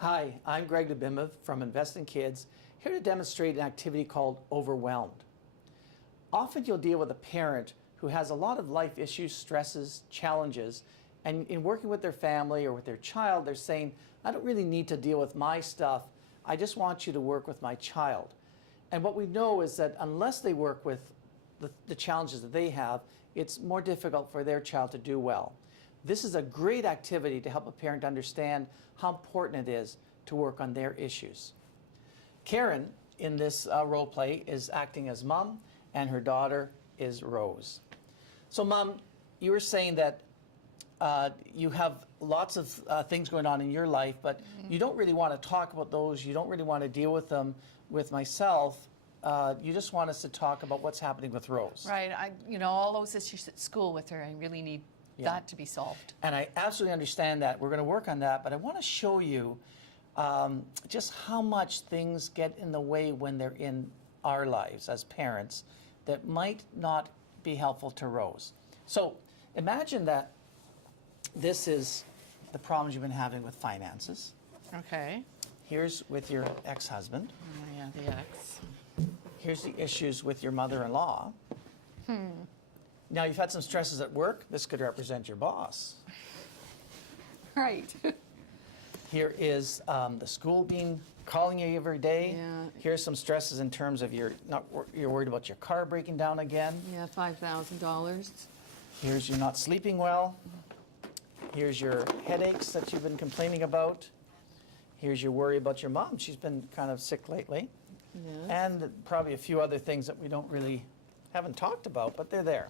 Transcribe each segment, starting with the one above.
Hi, I'm Greg Dubimov from Invest in Kids, here to demonstrate an activity called Overwhelmed. Often you'll deal with a parent who has a lot of life issues, stresses, challenges, and in working with their family or with their child, they're saying, I don't really need to deal with my stuff, I just want you to work with my child. And what we know is that unless they work with the challenges that they have, it's more difficult for their child to do well. This is a great activity to help a parent understand how important it is to work on their issues. Karen, in this role play, is acting as mom, and her daughter is Rose. So mom, you were saying that you have lots of things going on in your life, but you don't really want to talk about those, you don't really want to deal with them with myself. You just want us to talk about what's happening with Rose. Right, all those issues at school with her, I really need that to be solved. And I absolutely understand that. We're going to work on that, but I want to show you just how much things get in the way when they're in our lives as parents that might not be helpful to Rose. So imagine that this is the problems you've been having with finances. Okay. Here's with your ex-husband. Oh, yeah, the ex. Here's the issues with your mother-in-law. Now, you've had some stresses at work. This could represent your boss. Right. Here is the school calling you every day. Yeah. Here's some stresses in terms of you're worried about your car breaking down again. Yeah, $5,000. Here's you're not sleeping well. Here's your headaches that you've been complaining about. Here's your worry about your mom. She's been kind of sick lately. Yes. And probably a few other things that we haven't talked about, but they're there.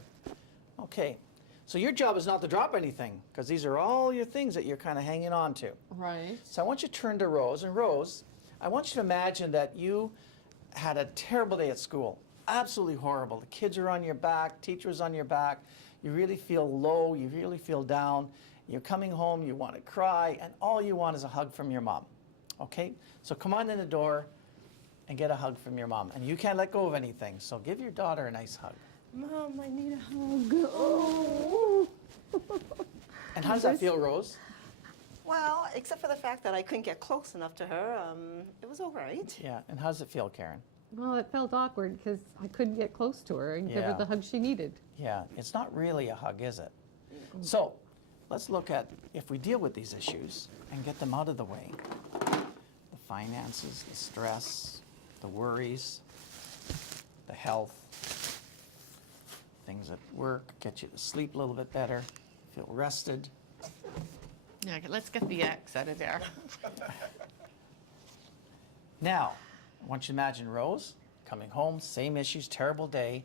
Okay, so your job is not to drop anything, because these are all your things that you're kind of hanging on to. Right. So I want you to turn to Rose, and Rose, I want you to imagine that you had a terrible day at school, absolutely horrible. The kids are on your back, teacher's on your back, you really feel low, you really feel down, you're coming home, you want to cry, and all you want is a hug from your mom. Okay, so come on in the door and get a hug from your mom, and you can't let go of anything, so give your daughter a nice hug. Mom, I need a hug. Oh. And how does that feel, Rose? Well, except for the fact that I couldn't get close enough to her, it was all right. Yeah, and how does it feel, Karen? Well, it felt awkward because I couldn't get close to her and give her the hug she needed. Yeah, it's not really a hug, is it? So let's look at if we deal with these issues and get them out of the way. The finances, the stress, the worries, the health, things at work, get you to sleep a little bit better, feel rested. Yeah, let's get the ex out of there. Now, I want you to imagine Rose coming home, same issues, terrible day,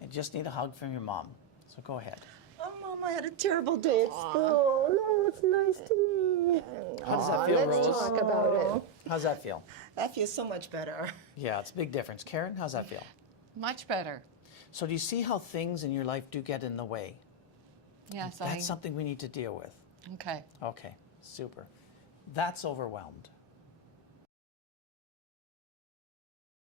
and just need a hug from your mom. So go ahead. Oh, Mom, I had a terrible day at school. No, it's nice to me. How does that feel, Rose? Let's talk about it. How's that feel? That feels so much better. Yeah, it's a big difference. Karen, how's that feel? Much better. So do you see how things in your life do get in the way? Yes, That's something we need to deal with. Okay. Okay, super. That's overwhelmed.